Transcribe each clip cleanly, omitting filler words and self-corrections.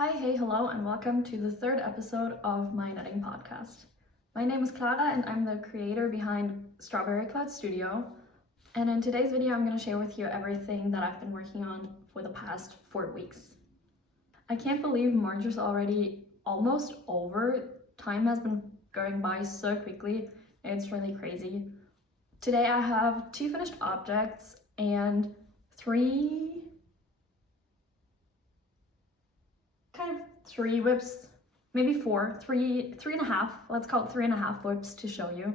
Hi, hey, hello, and welcome to the third episode of my knitting podcast. My name is Clara and I'm the creator behind Strawberry Cloud Studio. And in today's video, I'm going to share with you everything that I've been working on for the past 4 weeks. I can't believe March is already almost over. Time has been going by so quickly. It's really crazy. Today I have 2 finished objects and 3 whips, maybe 4, 3.5, let's call it 3.5 whips to show you.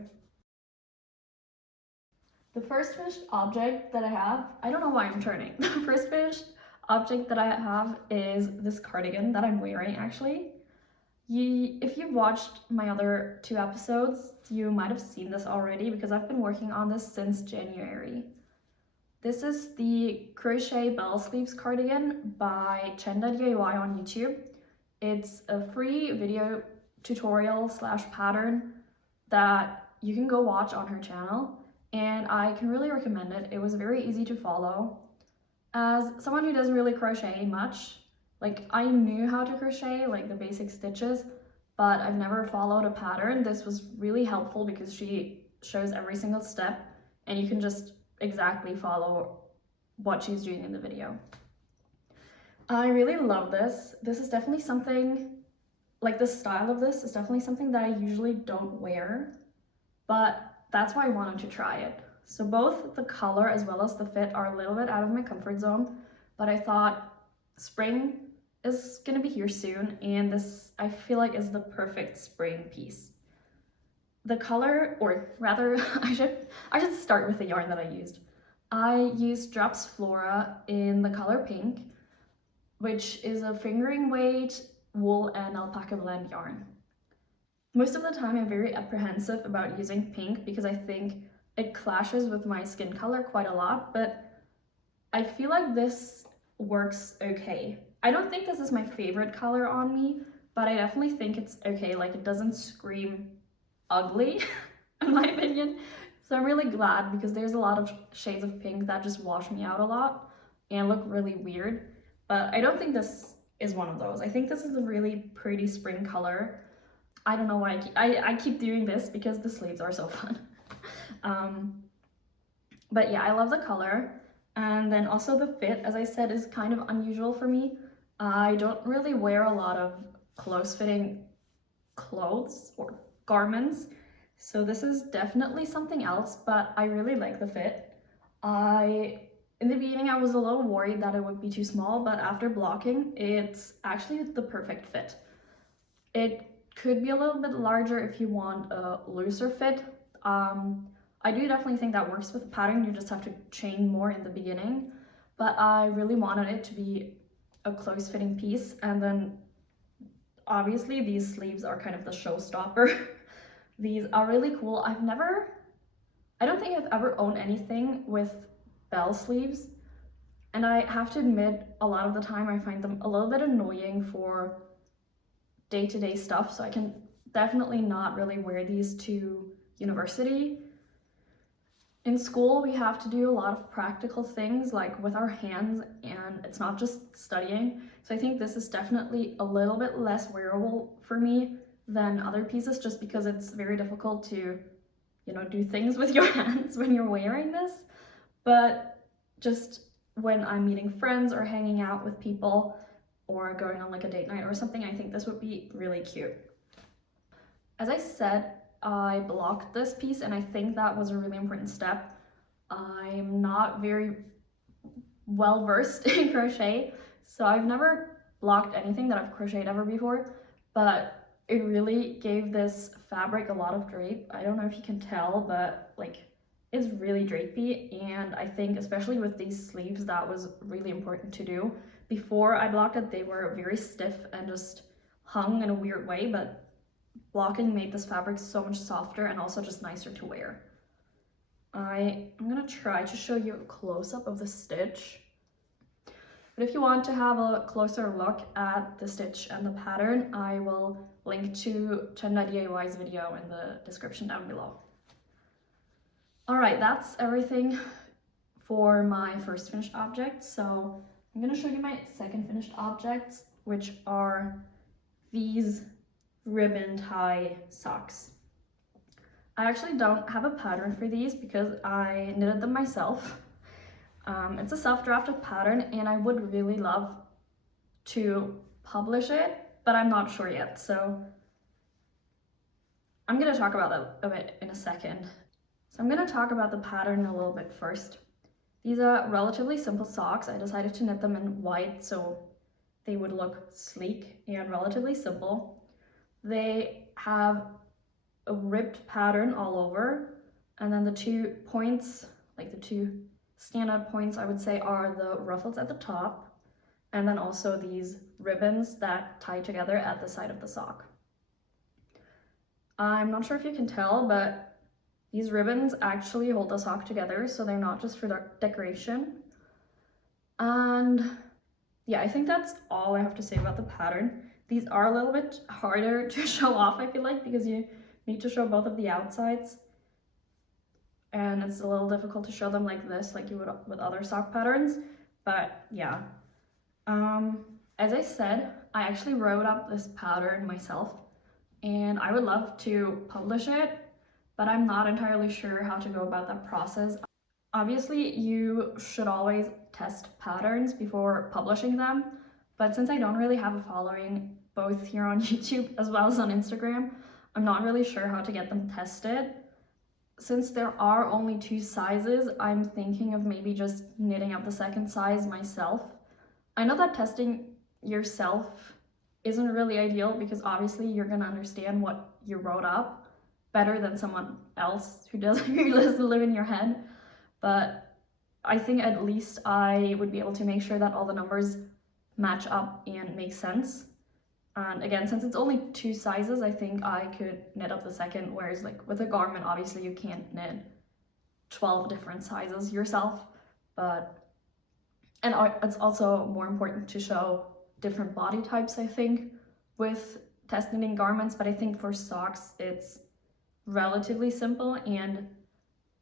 The first finished object that I have, I don't know why I'm turning. The first finished object that I have is this cardigan that I'm wearing actually. If you've watched my other 2 episodes, you might have seen this already because I've been working on this since January. This is the crochet bell sleeves cardigan by Chenda DIY on YouTube. It's a free video tutorial / pattern that you can go watch on her channel, and I can really recommend it. It was very easy to follow. As someone who doesn't really crochet much, like I knew how to crochet, like the basic stitches, but I've never followed a pattern. This was really helpful because she shows every single step and you can just exactly follow what she's doing in the video. I really love this. This is definitely something, like the style of this is definitely something that I usually don't wear, but that's why I wanted to try it. So both the color as well as the fit are a little bit out of my comfort zone, but I thought spring is gonna be here soon, and this I feel like is the perfect spring piece. The color, or rather, I should start with the yarn that I used. I used Drops Flora in the color pink, which is a fingering weight wool and alpaca blend yarn. Most of the time I'm very apprehensive about using pink because I think it clashes with my skin color quite a lot, but I feel like this works okay. I don't think this is my favorite color on me, but I definitely think it's okay. Like, it doesn't scream ugly in my opinion. So I'm really glad because there's a lot of shades of pink that just wash me out a lot and look really weird. But I don't think this is one of those. I think this is a really pretty spring color. I don't know why I keep doing this because the sleeves are so fun. But yeah, I love the color. And then also the fit, as I said, is kind of unusual for me. I don't really wear a lot of close-fitting clothes or garments. So this is definitely something else, but I really like the fit. In the beginning, I was a little worried that it would be too small, but after blocking, it's actually the perfect fit. It could be a little bit larger if you want a looser fit. I do definitely think that works with the pattern. You just have to chain more in the beginning, but I really wanted it to be a close fitting piece. And then obviously these sleeves are kind of the showstopper. These are really cool. I don't think I've ever owned anything with bell sleeves, and I have to admit a lot of the time I find them a little bit annoying for day-to-day stuff, so I can definitely not really wear these to university. In school we have to do a lot of practical things like with our hands, and it's not just studying, so I think this is definitely a little bit less wearable for me than other pieces, just because it's very difficult to, do things with your hands when you're wearing this. But just when I'm meeting friends or hanging out with people or going on like a date night or something, I think this would be really cute. As I said, I blocked this piece, and I think that was a really important step. I'm not very well versed in crochet, so I've never blocked anything that I've crocheted ever before, but it really gave this fabric a lot of drape. I don't know if you can tell, but like, it's really drapey, and I think especially with these sleeves that was really important to do. Before I blocked it, they were very stiff and just hung in a weird way, but blocking made this fabric so much softer and also just nicer to wear. I'm gonna try to show you a close-up of the stitch. But if you want to have a closer look at the stitch and the pattern, I will link to Chenda DIY's video in the description down below. All right, that's everything for my first finished object. So I'm gonna show you my second finished object. which are these ribbon tie socks. I actually don't have a pattern for these because I knitted them myself. It's a self-drafted pattern and I would really love to publish it, but I'm not sure yet, so I'm going to talk about that a bit in a second. So I'm going to talk about the pattern a little bit first. These are relatively simple socks. I decided to knit them in white so they would look sleek and relatively simple. They have a ribbed pattern all over, and then the 2 points, like the 2 standout points I would say, are the ruffles at the top, and then also these ribbons that tie together at the side of the sock. I'm not sure if you can tell, but these ribbons actually hold the sock together, so they're not just for decoration. And yeah, I think that's all I have to say about the pattern. These are a little bit harder to show off, I feel like, because you need to show both of the outsides. And it's a little difficult to show them like this, like you would with other sock patterns. But yeah. As I said, I actually wrote up this pattern myself, and I would love to publish it, but I'm not entirely sure how to go about that process. Obviously, you should always test patterns before publishing them, but since I don't really have a following both here on YouTube as well as on Instagram, I'm not really sure how to get them tested. Since there are only 2 sizes, I'm thinking of maybe just knitting up the second size myself. I know that testing yourself isn't really ideal because obviously you're gonna understand what you wrote up better than someone else who doesn't live in your head. But I think at least I would be able to make sure that all the numbers match up and make sense. And again, since it's only 2 sizes, I think I could knit up the second, whereas like with a garment, obviously you can't knit 12 different sizes yourself. And it's also more important to show different body types, I think, with test knitting garments. But I think for socks, it's relatively simple, and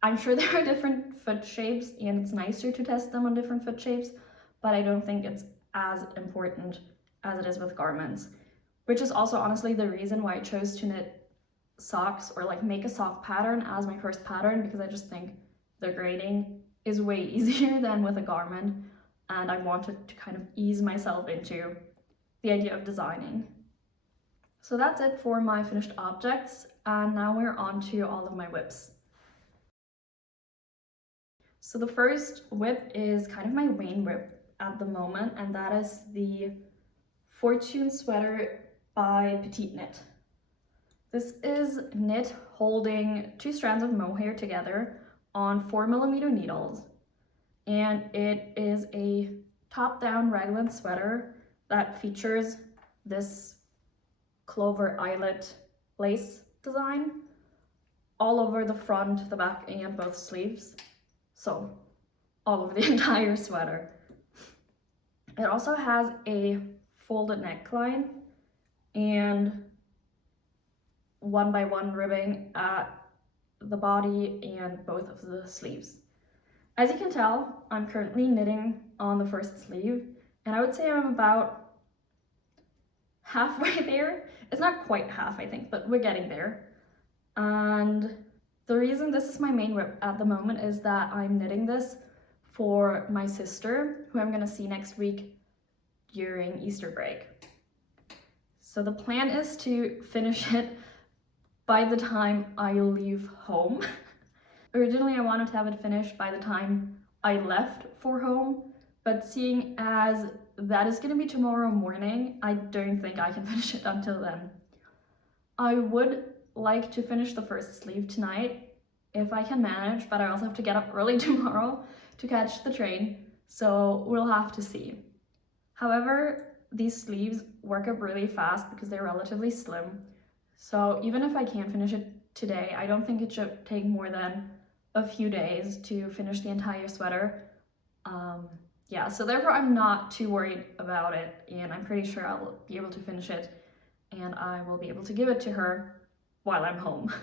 I'm sure there are different foot shapes and it's nicer to test them on different foot shapes, but I don't think it's as important as it is with garments, which is also honestly the reason why I chose to knit socks or like make a sock pattern as my first pattern, because I just think the grading is way easier than with a garment, and I wanted to kind of ease myself into the idea of designing. So that's it for my finished objects, and now we're on to all of my whips. So the first whip is kind of my main whip at the moment, and that is the Fortune sweater by PetiteKnit. This is knit holding 2 strands of mohair together on 4mm needles, and it is a top-down raglan sweater that features this clover eyelet lace design all over the front, the back, and both sleeves. So all over the entire sweater. It also has a folded neckline and 1x1 ribbing at the body and both of the sleeves. As you can tell, I'm currently knitting on the first sleeve, and I would say I'm about halfway there. It's not quite half, I think, but we're getting there. And the reason this is my main whip at the moment is that I'm knitting this for my sister, who I'm gonna see next week during Easter break. So the plan is to finish it by the time I leave home. Originally, I wanted to have it finished by the time I left for home, but seeing as that is gonna be tomorrow morning, I don't think I can finish it until then. I would like to finish the first sleeve tonight if I can manage, but I also have to get up early tomorrow to catch the train, so we'll have to see. However, these sleeves work up really fast because they're relatively slim, so even if I can't finish it today, I don't think it should take more than a few days to finish the entire sweater. Yeah, so therefore I'm not too worried about it, and I'm pretty sure I'll be able to finish it, and I will be able to give it to her while I'm home.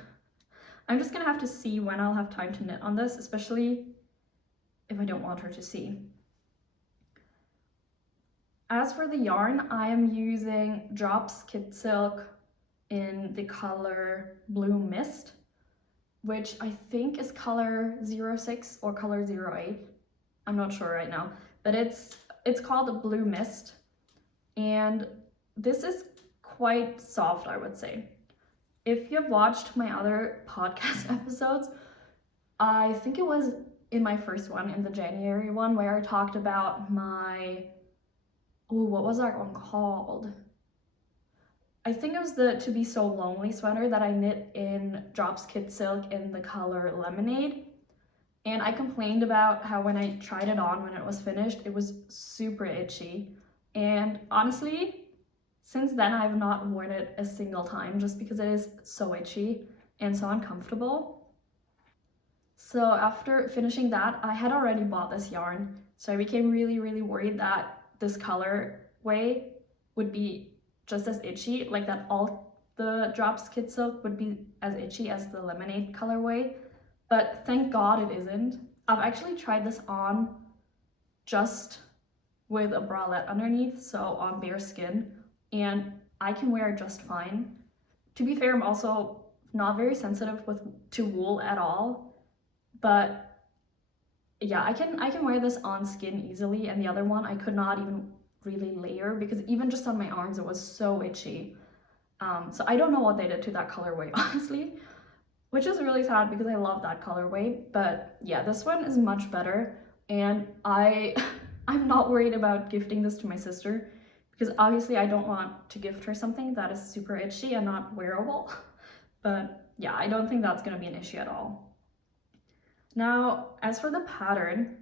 I'm just gonna have to see when I'll have time to knit on this, especially if I don't want her to see. As for the yarn, I am using Drops Kid Silk in the color Blue Mist, which I think is color 06 or color 08. I'm not sure right now, but it's called Blue Mist, and this is quite soft, I would say. If you've watched my other podcast episodes, I think it was in my first one, in the January one, where I talked about my, oh, what was that one called? I think it was the To Be So Lonely sweater that I knit in Drops Kid Silk in the color Lemonade. And I complained about how when I tried it on, when it was finished, it was super itchy. And honestly, since then I've not worn it a single time just because it is so itchy and so uncomfortable. So after finishing that, I had already bought this yarn. So I became really, really worried that this colorway would be just as itchy, like that all the Drops Kid Silk would be as itchy as the Lemonade colorway. But thank God it isn't. I've actually tried this on just with a bralette underneath, so on bare skin, and I can wear it just fine. To be fair, I'm also not very sensitive to wool at all, but yeah, I can wear this on skin easily, and the other one I could not even really layer because even just on my arms it was so itchy. So I don't know what they did to that colorway, honestly. Which is really sad because I love that colorway, but yeah, this one is much better, and I'm not worried about gifting this to my sister because obviously I don't want to gift her something that is super itchy and not wearable, but yeah, I don't think that's going to be an issue at all. Now, as for the pattern,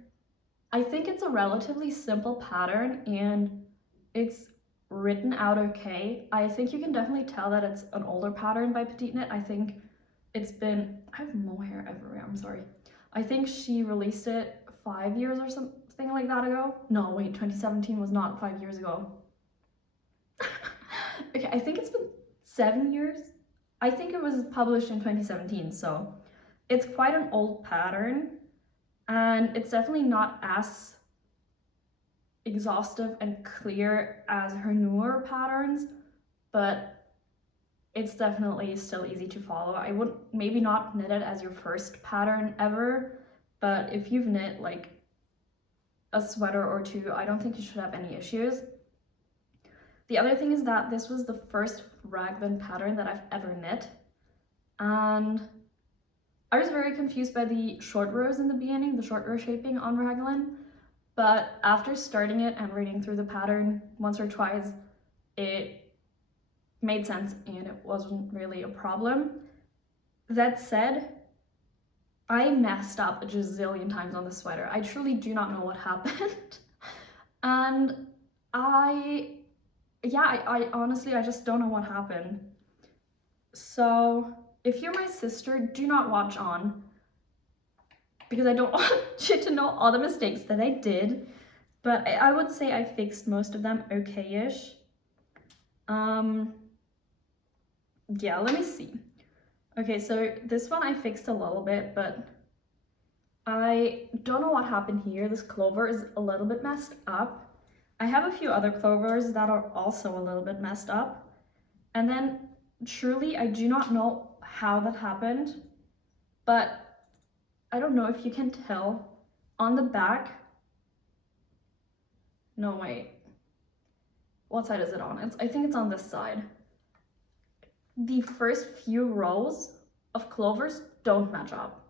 I think it's a relatively simple pattern and it's written out okay. I think you can definitely tell that it's an older pattern by PetiteKnit. I think it's been, I have mohair everywhere, I'm sorry. I think she released it 5 years or something like that ago. No, wait, 2017 was not 5 years ago. Okay, I think it's been 7 years. I think it was published in 2017, so it's quite an old pattern, and it's definitely not as exhaustive and clear as her newer patterns, but it's definitely still easy to follow. I would maybe not knit it as your first pattern ever, but if you've knit like a sweater or two, I don't think you should have any issues. The other thing is that this was the first raglan pattern that I've ever knit, and I was very confused by the short rows in the beginning, the short row shaping on raglan, but after starting it and reading through the pattern once or twice, it made sense and it wasn't really a problem. That said, I messed up a gazillion times on the sweater. I truly do not know what happened. And I honestly, I just don't know what happened. So if you're my sister, do not watch on, because I don't want you to know all the mistakes that I did, but I would say I fixed most of them okay-ish. Yeah, let me see. Okay, so this one I fixed a little bit, but I don't know what happened here. This clover is a little bit messed up. I have a few other clovers that are also a little bit messed up. And then truly, I do not know how that happened, but I don't know if you can tell on the back. No, wait. What side is it on? I think it's on this side. The first few rows of clovers don't match up.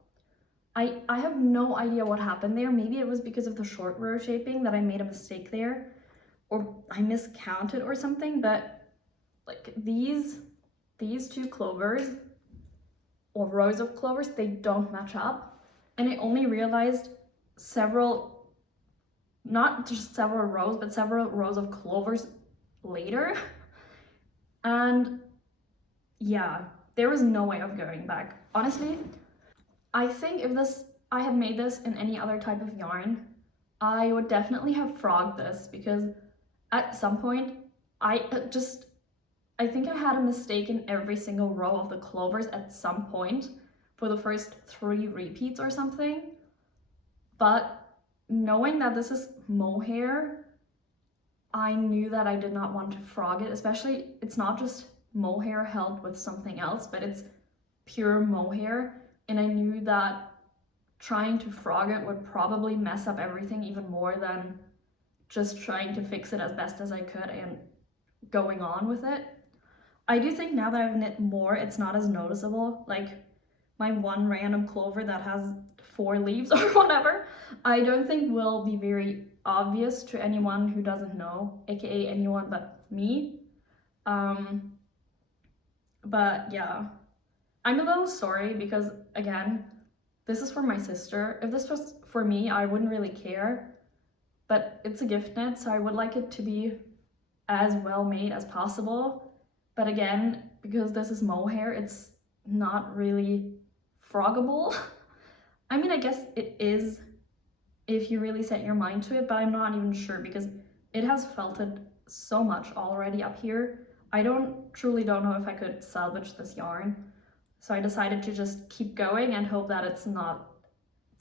I have no idea what happened there. Maybe it was because of the short row shaping that I made a mistake there, or I miscounted or something, but like these two clovers or rows of clovers, they don't match up. And I only realized not just several rows, but several rows of clovers later. And yeah, there was no way of going back. Honestly, I think if I had made this in any other type of yarn, I would definitely have frogged this, because at some point I think I had a mistake in every single row of the clovers at some point for the first 3 repeats or something. But knowing that this is mohair, I knew that I did not want to frog it, especially it's not just mohair held with something else, but it's pure mohair, and I knew that trying to frog it would probably mess up everything even more than just trying to fix it as best as I could and going on with it. I do think now that I've knit more, it's not as noticeable. Like my one random clover that has 4 leaves or whatever, I don't think will be very obvious to anyone who doesn't know, aka anyone but me. But yeah, I'm a little sorry because again, this is for my sister. If this was for me, I wouldn't really care, but it's a gift knit, so I would like it to be as well made as possible. But again, because this is mohair, it's not really froggable. I mean, I guess it is if you really set your mind to it, but I'm not even sure because it has felted so much already up here. I truly don't know if I could salvage this yarn. So I decided to just keep going and hope that it's not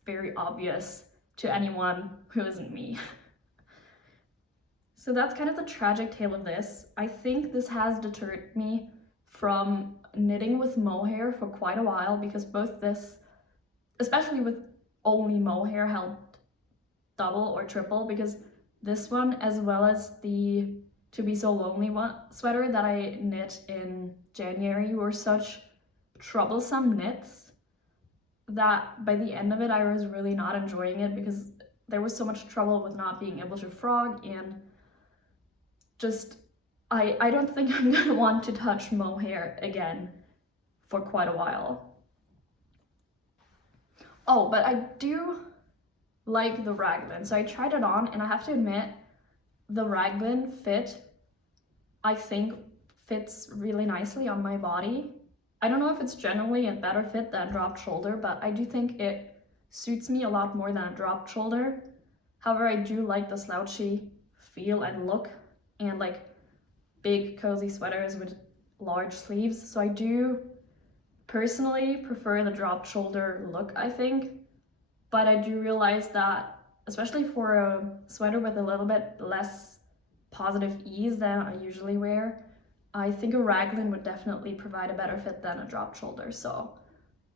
very obvious to anyone who isn't me. So that's kind of the tragic tale of this. I think this has deterred me from knitting with mohair for quite a while because both this, especially with only mohair, helped double or triple, because this one as well as the To Be So Lonely sweater that I knit in January were such troublesome knits that by the end of it I was really not enjoying it because there was so much trouble with not being able to frog, and just I don't think I'm gonna want to touch mohair again for quite a while. Oh, but I do like the raglan, so I tried it on and I have to admit the raglan fit, I think, fits really nicely on my body. I don't know if it's generally a better fit than dropped shoulder, but I do think it suits me a lot more than a dropped shoulder. However, I do like the slouchy feel and look and like big cozy sweaters with large sleeves. So I do personally prefer the dropped shoulder look, I think. But I do realize that, especially for a sweater with a little bit less positive ease than I usually wear, I think a raglan would definitely provide a better fit than a dropped shoulder. So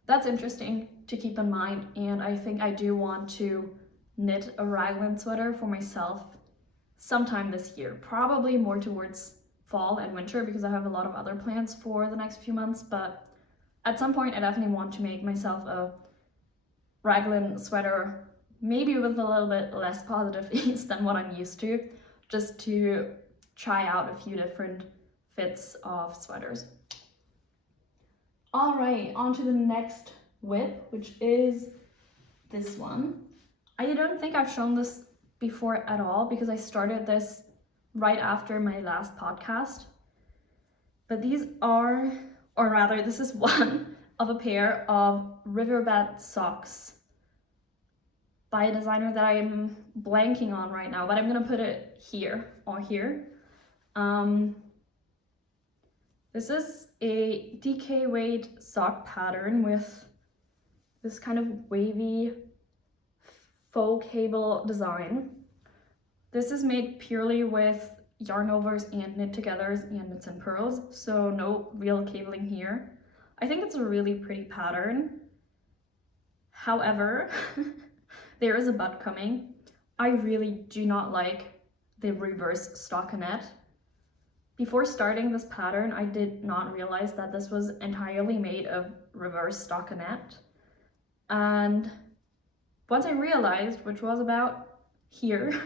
that's interesting to keep in mind, and I think I do want to knit a raglan sweater for myself sometime this year, probably more towards fall and winter because I have a lot of other plans for the next few months, but at some point I definitely want to make myself a raglan sweater, maybe with a little bit less positive ease than what I'm used to, just to try out a few different fits of sweaters. All right, on to the next width, which is this one. I don't think I've shown this before at all because I started this right after my last podcast. But these are, or rather this is one of a pair of Riverbed socks by a designer that I'm blanking on right now, but I'm gonna put it here or here. This is a DK weight sock pattern with this kind of wavy faux cable design. This is made purely with yarn overs and knit togethers and knits and purls, so no real cabling here. I think it's a really pretty pattern. However, there is a but coming. I really do not like the reverse stockinette. Before starting this pattern, I did not realize that this was entirely made of reverse stockinette. And once I realized, which was about here,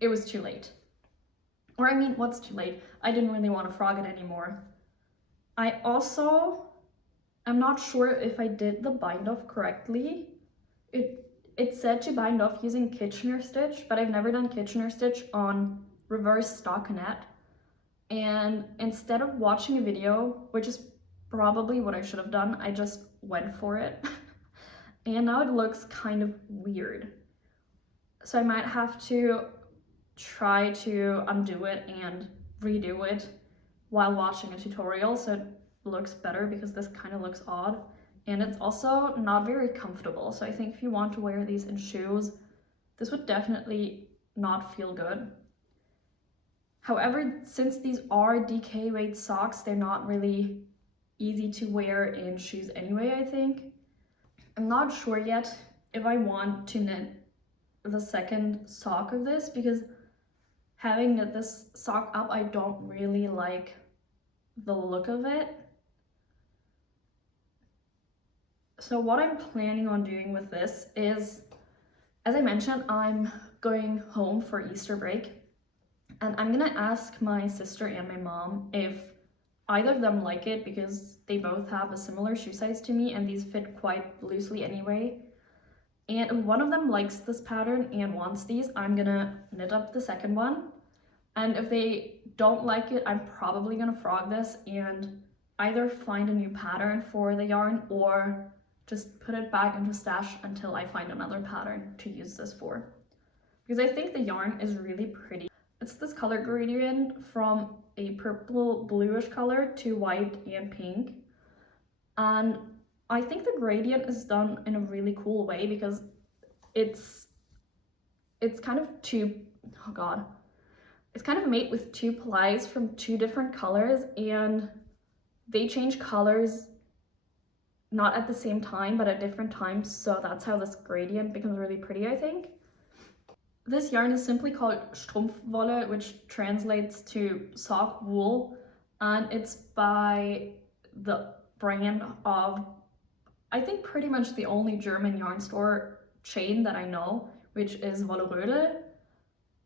it was too late. Or I mean, what's too late? I didn't really want to frog it anymore. I also am not sure if I did the bind off correctly. It said to bind off using Kitchener stitch, but I've never done Kitchener stitch on reverse stockinette. And instead of watching a video, which is probably what I should have done, I just went for it. And now it looks kind of weird. So I might have to try to undo it and redo it while watching a tutorial so it looks better, because this kind of looks odd. And it's also not very comfortable. So I think if you want to wear these in shoes, this would definitely not feel good. However, since these are DK weight socks, they're not really easy to wear in shoes anyway, I think. I'm not sure yet if I want to knit the second sock of this, because having knit this sock up, I don't really like the look of it. So what I'm planning on doing with this is, as I mentioned, I'm going home for Easter break, and I'm gonna ask my sister and my mom if either of them like it, because they both have a similar shoe size to me and these fit quite loosely anyway. And if one of them likes this pattern and wants these, I'm gonna knit up the second one. And if they don't like it, I'm probably gonna frog this and either find a new pattern for the yarn or just put it back into stash until I find another pattern to use this for. Because I think the yarn is really pretty. It's this color gradient from a purple bluish color to white and pink. And I think the gradient is done in a really cool way, because it's kind of it's kind of made with two plies from two different colors, and they change colors not at the same time but at different times, so that's how this gradient becomes really pretty, I think. This yarn is simply called Strumpfwolle, which translates to sock wool, and it's by the brand of, I think, pretty much the only German yarn store chain that I know, which is Wolleröde.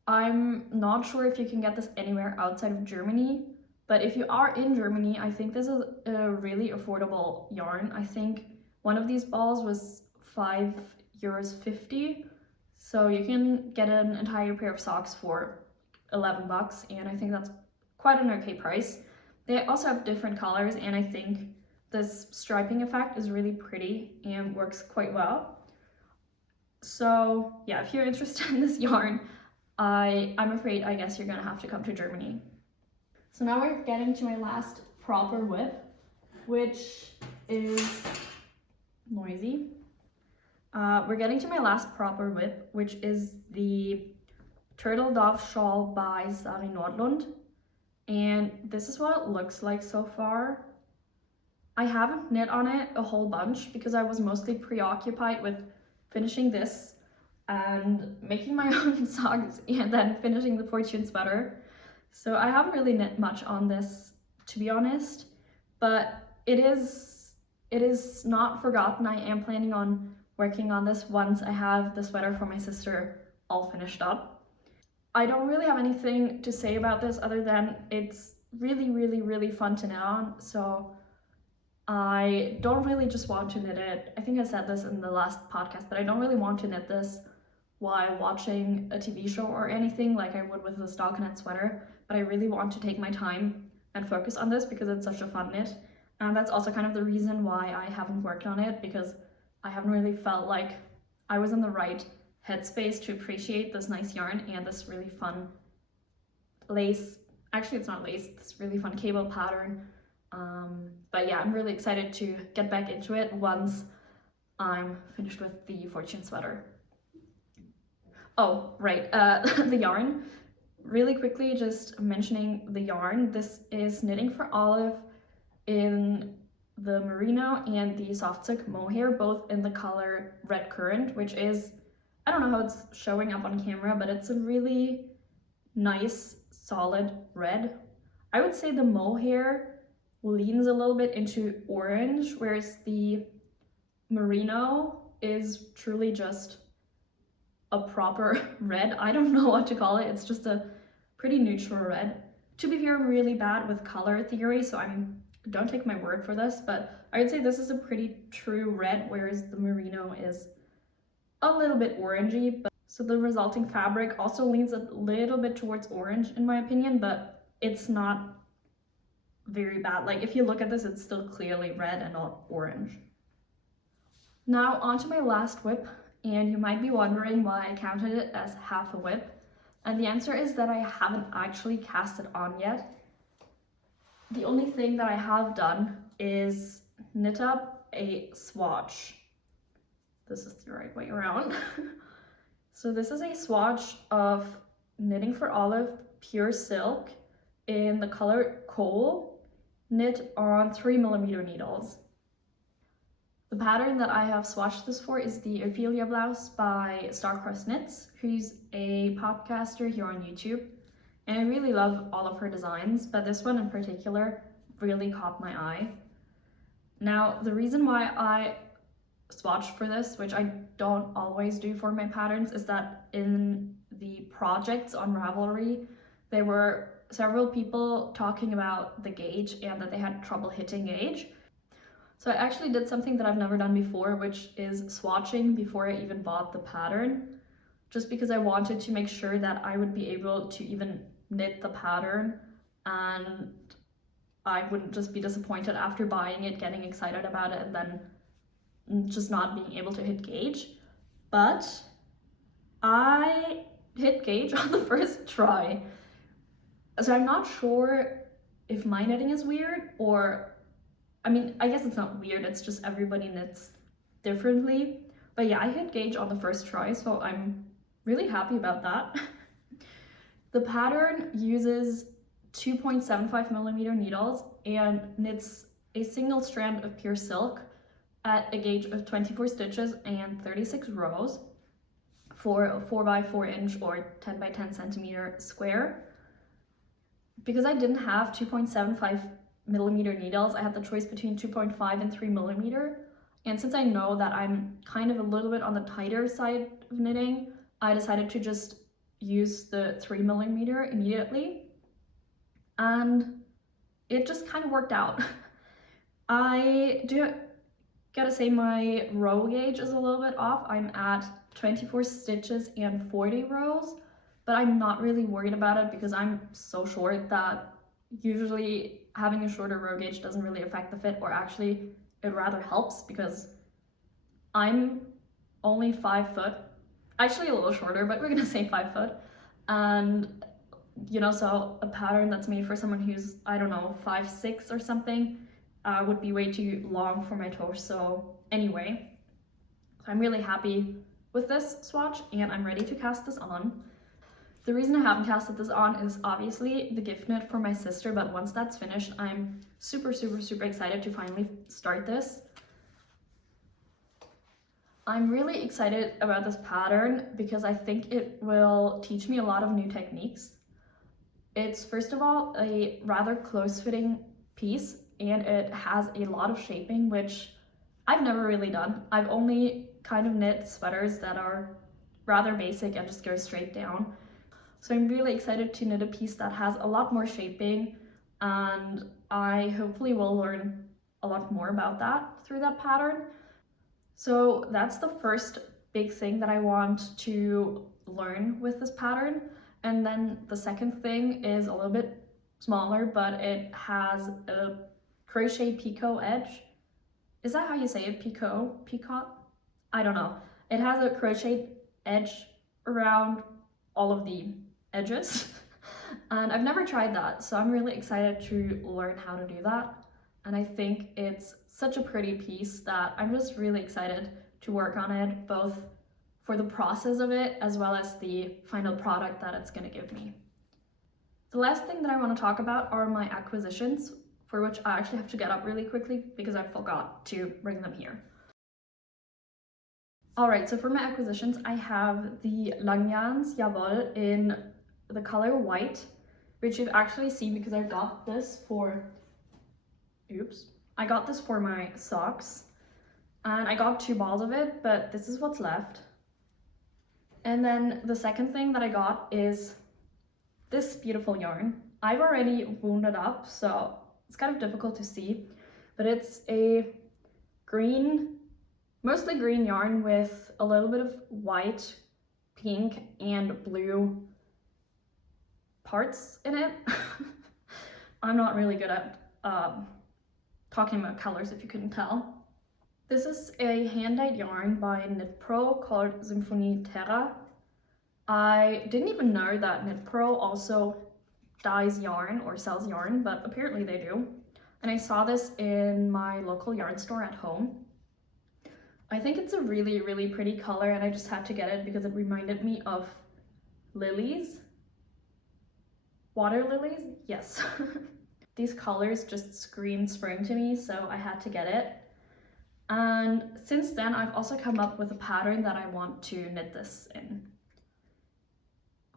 I'm not sure if you can get this anywhere outside of Germany, but if you are in Germany, I think this is a really affordable yarn. I think one of these balls was €5.50. So you can get an entire pair of socks for 11 bucks, and I think that's quite an okay price. They also have different colors, and I think this striping effect is really pretty and works quite well. So yeah, if you're interested in this yarn, I'm afraid I guess you're gonna have to come to Germany. So now we're getting to my last proper whip, which is noisy. We're getting to my last proper whip, which is the Turtle Dove Shawl by Sari Nordlund. And this is what it looks like so far. I haven't knit on it a whole bunch because I was mostly preoccupied with finishing this and making my own socks and then finishing the fortune sweater. So I haven't really knit much on this, to be honest, but it is not forgotten. I am planning on working on this once I have the sweater for my sister all finished up. I don't really have anything to say about this other than it's really fun to knit on, so I don't really just want to knit it. I think I said this in the last podcast, but I don't really want to knit this while watching a TV show or anything like I would with the stockinette sweater, but I really want to take my time and focus on this because it's such a fun knit. And that's also kind of the reason why I haven't worked on it, because I haven't really felt like I was in the right headspace to appreciate this nice yarn and this really fun lace. Actually, it's not lace, it's really fun cable pattern. But yeah, I'm really excited to get back into it once I'm finished with the fortune sweater. Oh, right, the yarn. Really quickly, just mentioning the yarn. This is Knitting for Olive in the merino and the soft silk mohair, both in the color Red Currant, which is, I don't know how it's showing up on camera, but it's a really nice solid red. I would say the mohair leans a little bit into orange, whereas the merino is truly just a proper red. I don't know what to call it. It's just a pretty neutral red. To be fair, I'm really bad with color theory, so don't take my word for this, but I would say this is a pretty true red, whereas the merino is a little bit orangey. But so the resulting fabric also leans a little bit towards orange in my opinion, but it's not very bad. Like if you look at this, it's still clearly red and not orange. Now onto my last whip, and you might be wondering why I counted it as half a whip. And the answer is that I haven't actually cast it on yet. The only thing that I have done is knit up a swatch. This is the right way around. So this is a swatch of Knitting for Olive pure silk in the color Coal, knit on 3mm needles. The pattern that I have swatched this for is the Ophelia Blouse by Star-Crossed Knits, who's a podcaster here on YouTube. And I really love all of her designs, but this one in particular really caught my eye. Now, the reason why I swatched for this, which I don't always do for my patterns, is that in the projects on Ravelry, there were several people talking about the gauge and that they had trouble hitting gauge. So I actually did something that I've never done before, which is swatching before I even bought the pattern, just because I wanted to make sure that I would be able to even knit the pattern and I wouldn't just be disappointed after buying it, getting excited about it, and then just not being able to hit gauge. But I hit gauge on the first try. So I'm not sure if my knitting is weird or, I mean, I guess it's not weird, it's just everybody knits differently. But yeah, I hit gauge on the first try, so I'm really happy about that. The pattern uses 2.75mm needles and knits a single strand of pure silk at a gauge of 24 stitches and 36 rows for a 4x4" or 10x10cm square. Because I didn't have 2.75mm needles, I had the choice between 2.5 and 3mm. And since I know that I'm kind of a little bit on the tighter side of knitting, I decided to just use the 3mm immediately. And it just kind of worked out. I do gotta say my row gauge is a little bit off. I'm at 24 stitches and 40 rows, but I'm not really worried about it because I'm so short that usually having a shorter row gauge doesn't really affect the fit, or actually it rather helps because I'm only 5 foot, actually a little shorter, but we're gonna say 5 foot. And you know, so a pattern that's made for someone who's, I don't know, 5'6" or something would be way too long for my torso anyway. I'm really happy with this swatch and I'm ready to cast this on. The reason I haven't casted this on is obviously the gift knit for my sister, but once that's finished, I'm super excited to finally start this. I'm really excited about this pattern because I think it will teach me a lot of new techniques. It's first of all a rather close-fitting piece and it has a lot of shaping, which I've never really done. I've only kind of knit sweaters that are rather basic and just go straight down. So I'm really excited to knit a piece that has a lot more shaping, and I hopefully will learn a lot more about that through that pattern. So that's the first big thing that I want to learn with this pattern. And then the second thing is a little bit smaller, but it has a crochet picot edge. Is that how you say it? Picot? I don't know. It has a crochet edge around all of the edges. And I've never tried that, so I'm really excited to learn how to do that. And I think it's such a pretty piece that I'm just really excited to work on it, both for the process of it as well as the final product that it's going to give me. The last thing that I want to talk about are my acquisitions, for which I actually have to get up really quickly because I forgot to bring them here. Alright, so for my acquisitions, I have the Langyans Jawohl in the color white, which you've actually seen because I got this for, I got this for my socks, and I got 2 balls of it, but this is what's left. And then the second thing that I got is this beautiful yarn. I've already wound it up, so it's kind of difficult to see, but it's a green, mostly green yarn with a little bit of white, pink, and blue parts in it. I'm not really good at talking about colors, if you couldn't tell. This is a hand-dyed yarn by Knit Pro called Symphonie Terra. I didn't even know that Knit Pro also dyes yarn or sells yarn, but apparently they do. And I saw this in my local yarn store at home. I think it's a really pretty color, and I just had to get it because it reminded me of lilies. water lilies, yes. These colors just screamed spring to me, so I had to get it. And since then, I've also come up with a pattern that I want to knit this in.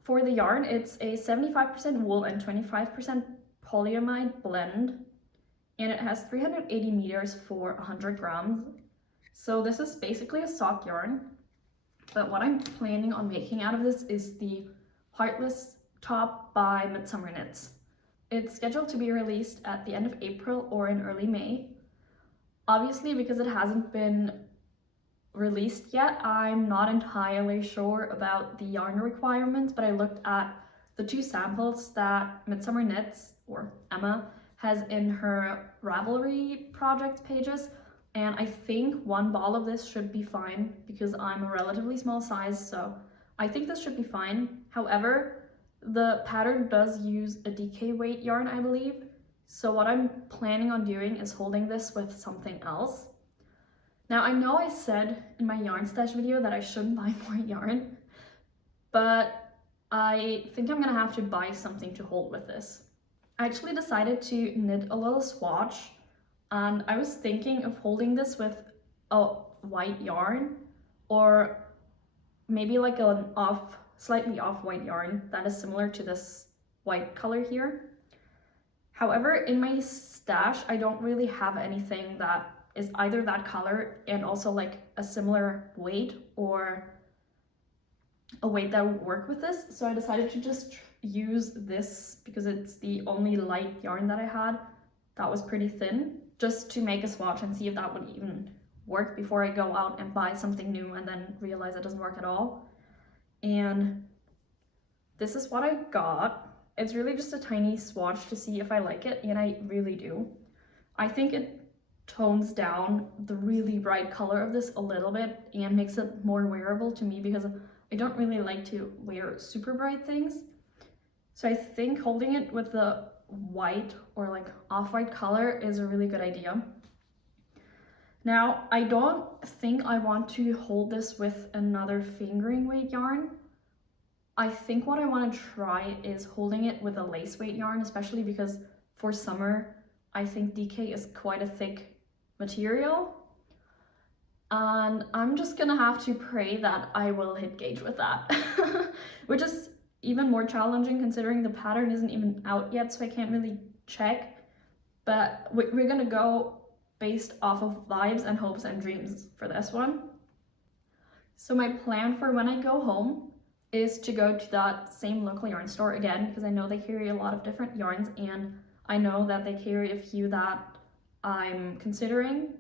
For the yarn, it's a 75% wool and 25% polyamide blend, and it has 380 meters for 100 grams. So this is basically a sock yarn, but what I'm planning on making out of this is the Heartless top by Midsummer Knits. It's scheduled to be released at the end of April or in early May. Obviously, because it hasn't been released yet, I'm not entirely sure about the yarn requirements, but I looked at the 2 samples that Midsummer Knits, or Emma, has in her Ravelry project pages, and I think 1 ball of this should be fine because I'm a relatively small size, so I think this should be fine. However, the pattern does use a DK weight yarn, I believe, so what I'm planning on doing is holding this with something else. Now, I know I said in my yarn stash video that I shouldn't buy more yarn, but I think I'm gonna have to buy something to hold with this. I actually decided to knit a little swatch, and I was thinking of holding this with a white yarn, or maybe like an slightly off white yarn that is similar to this white color here. However, in my stash, I don't really have anything that is either that color and also like a similar weight or a weight that would work with this. So I decided to just use this because it's the only light yarn that I had that was pretty thin, just to make a swatch and see if that would even work before I go out and buy something new and then realize it doesn't work at all. And this is what I got. It's really just a tiny swatch to see if I like it, and I really do. I think it tones down the really bright color of this a little bit and makes it more wearable to me because I don't really like to wear super bright things. So I think holding it with the white or like off-white color is a really good idea. Now, I don't think I want to hold this with another fingering weight yarn. I think what I want to try is holding it with a lace weight yarn, especially because for summer, I think DK is quite a thick material. And I'm just gonna have to pray that I will hit gauge with that, which is even more challenging considering the pattern isn't even out yet, so I can't really check. But we're gonna go based off of vibes and hopes and dreams for this one. So my plan for when I go home is to go to that same local yarn store again, because I know they carry a lot of different yarns, and I know that they carry a few that I'm considering,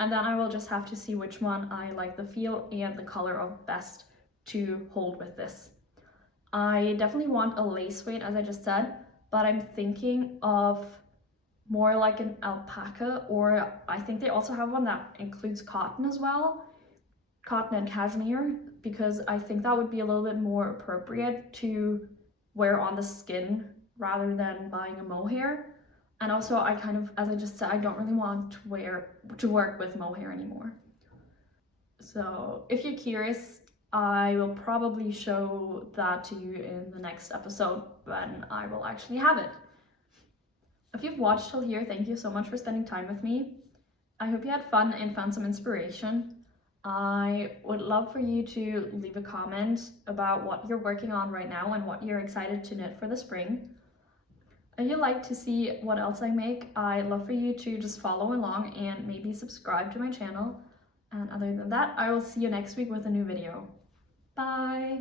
and then I will just have to see which one I like the feel and the color of best to hold with this. I definitely want a lace weight, as I just said, but I'm thinking of more like an alpaca, or I think they also have one that includes cotton as well, cotton and cashmere, because I think that would be a little bit more appropriate to wear on the skin rather than buying a mohair. And also I kind of, as I just said, I don't really want to work with mohair anymore. So if you're curious, I will probably show that to you in the next episode when I will actually have it. If you've watched till here, thank you so much for spending time with me. I hope you had fun and found some inspiration. I would love for you to leave a comment about what you're working on right now and what you're excited to knit for the spring. If you'd like to see what else I make, I'd love for you to just follow along and maybe subscribe to my channel. And other than that, I will see you next week with a new video. Bye!